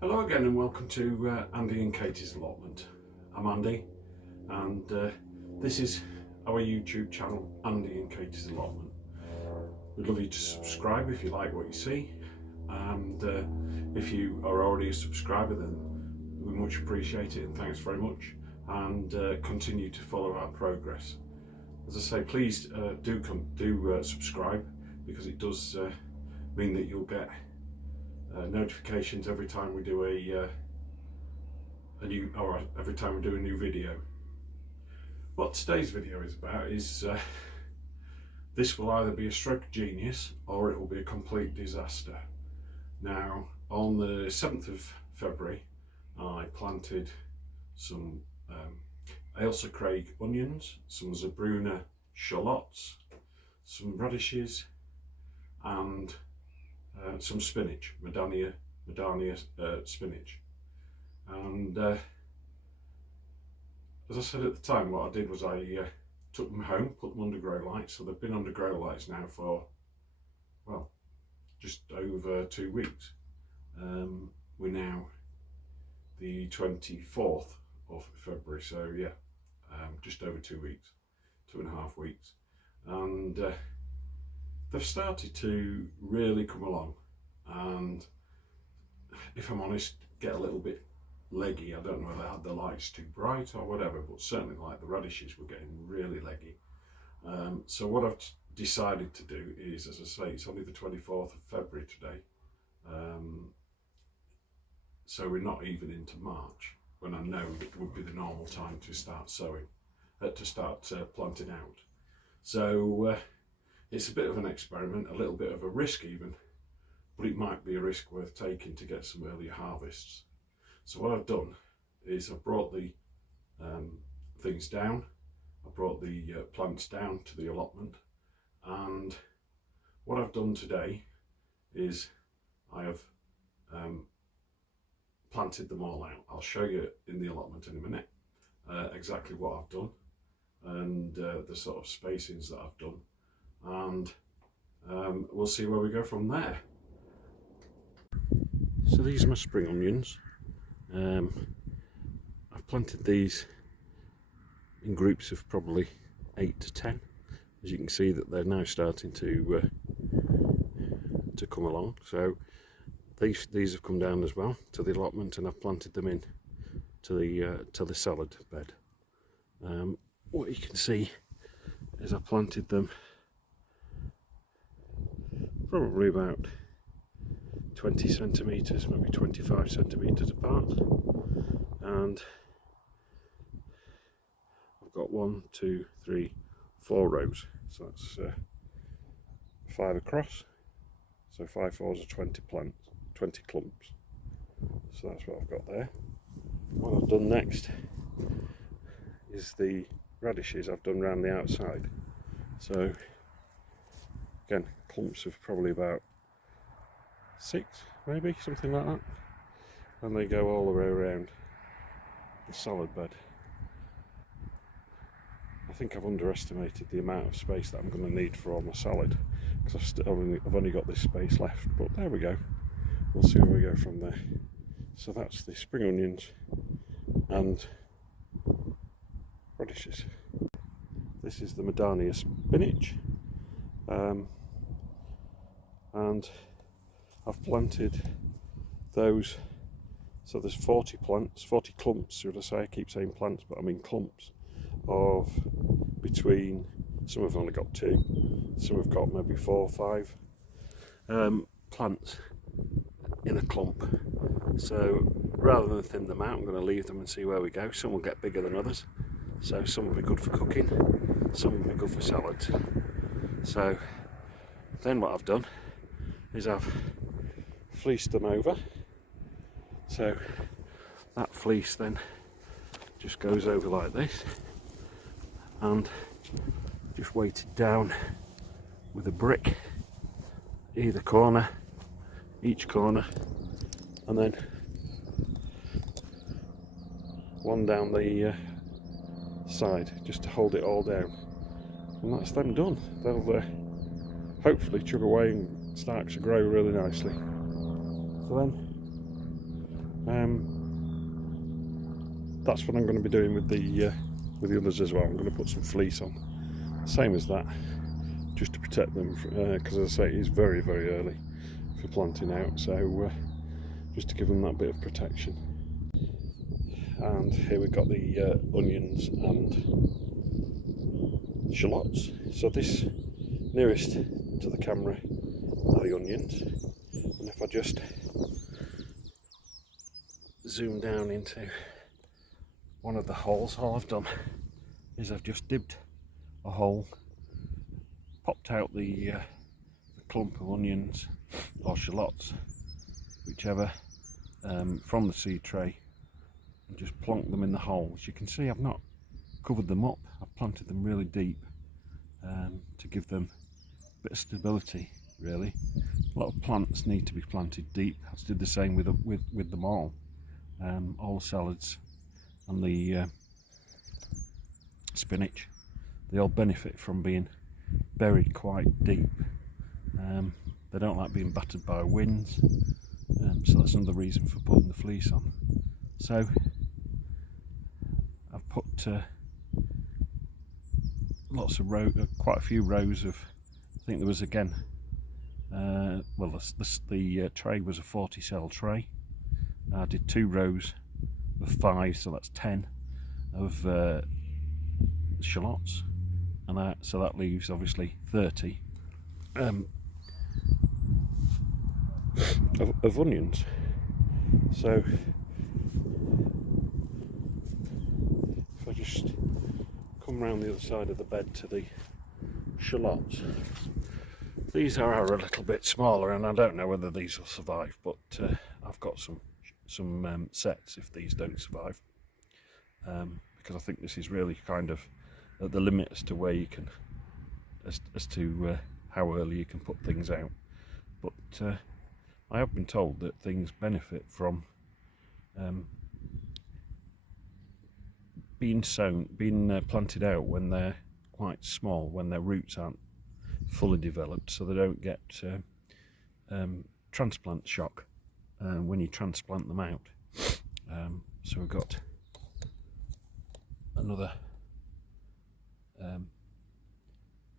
Hello again and welcome to Andy and Katie's allotment. I'm Andy and this is our YouTube channel, Andy and Katie's allotment. We'd love you to subscribe if you like what you see, and if you are already a subscriber then we much appreciate it and thanks very much, and continue to follow our progress. As I say, please do subscribe, because it does mean that you'll get notifications every time we do every time we do a new video. What today's video is about is this will either be a stroke of genius or it will be a complete disaster. Now, on the 7th of February I planted some Ailsa Craig onions, some Zebruna shallots, some radishes and some spinach, Madania spinach. And as I said at the time, what I did was I took them home, put them under grow lights. So they've been under grow lights now for, well, just over 2 weeks. We're now the 24th of February, so yeah, just over 2 weeks, 2.5 weeks. And they've started to really come along, and if I'm honest, get a little bit leggy. I don't know whether I had the lights too bright or whatever, but certainly like the radishes were getting really leggy. So what I've decided to do is, as I say, it's only the 24th of February today, so we're not even into March, when I know it would be the normal time to start sowing, to start planting out. So it's a bit of an experiment, a little bit of a risk even, but it might be a risk worth taking to get some earlier harvests. So what I've done is I've brought the things down, I brought the plants down to the allotment, and what I've done today is I have planted them all out. I'll show you in the allotment in a minute exactly what I've done and the sort of spacings that I've done, and we'll see where we go from there. So these are my spring onions. I've planted these in groups of probably 8 to 10. As you can see that they're now starting to come along. So these have come down as well to the allotment, and I've planted them in to the salad bed. What you can see is I planted them probably about 20 centimetres, maybe 25 centimetres apart, and I've got 1, 2, 3, 4 rows, so that's 5 across, so 5 fours are 20 plants, 20 clumps, so that's what I've got there. What I've done next is the radishes I've done around the outside, so again clumps of probably about 6, maybe, something like that, and they go all the way around the salad bed. I think I've underestimated the amount of space that I'm going to need for all my salad, because I've only got this space left, but there we go. We'll see where we go from there. So that's the spring onions and radishes. This is the Madania spinach, and I've planted those, so there's 40 plants, 40 clumps, should I say. I keep saying plants, but I mean clumps of between, some have only got 2, some have got maybe 4 or 5 plants in a clump. So rather than thin them out, I'm going to leave them and see where we go. Some will get bigger than others, so some will be good for cooking, some will be good for salads. So then what I've done is I've fleeced them over, so that fleece then just goes over like this, and just weighted down with a brick each corner, and then one down the side just to hold it all down, and that's them done. They'll hopefully chug away and start to grow really nicely. So then That's what I'm going to be doing with the others as well. I'm going to put some fleece on, same as that, just to protect them, because as I say, it's very, very early for planting out, so just to give them that bit of protection. And here we've got the onions and shallots. So this nearest to the camera are the onions, and if I just zoom down into one of the holes, all I've done is I've just dibbed a hole, popped out the clump of onions or shallots, whichever, from the seed tray, and just plonk them in the hole. As you can see, I've not covered them up, I've planted them really deep to give them a bit of stability, really. A lot of plants need to be planted deep. I did the same with them all the salads and the spinach. They all benefit from being buried quite deep. They don't like being battered by winds, so that's another reason for putting the fleece on. So I've put lots of quite a few rows of, I think there was again, well, the tray was a 40 cell tray. I did 2 rows of 5, so that's 10 of shallots, and so that leaves obviously 30 of onions. So if I just come round the other side of the bed to the shallots, these are a little bit smaller, and I don't know whether these will survive, but I've got some sets if these don't survive, because I think this is really kind of at the limit as to where you can, as to how early you can put things out. But I have been told that things benefit from being planted out when they're quite small, when their roots aren't fully developed, so they don't get transplant shock when you transplant them out. So we've got another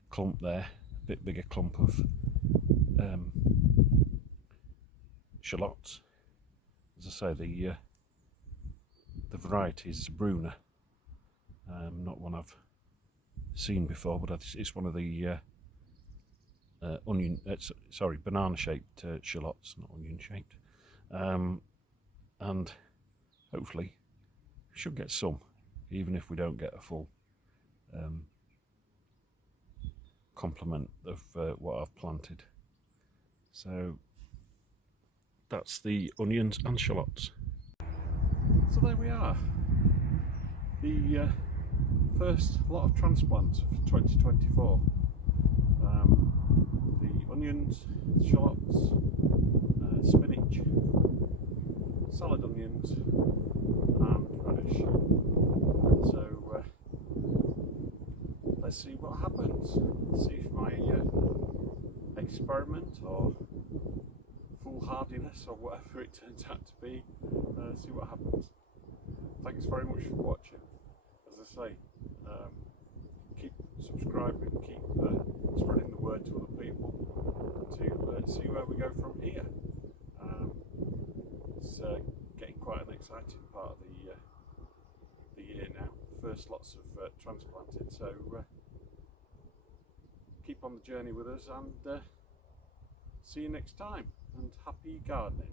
clump there, a bit bigger clump of shallots. As I say, the variety is Bruna, not one I've seen before, but it's one of the banana shaped shallots, not onion shaped, and hopefully we should get some, even if we don't get a full complement of what I've planted. So that's the onions and shallots. So there we are, the first lot of transplants of 2024. The onions, shallots, spinach, salad onions and radish. So let's see what happens. Let's see if my experiment or foolhardiness or whatever it turns out to be, see what happens. Thanks very much for watching. As I say, keep subscribing, keep spreading the word to other people to see where we go from here. It's getting quite an exciting part of the year now. First lots of transplanted, so keep on the journey with us, and see you next time, and happy gardening.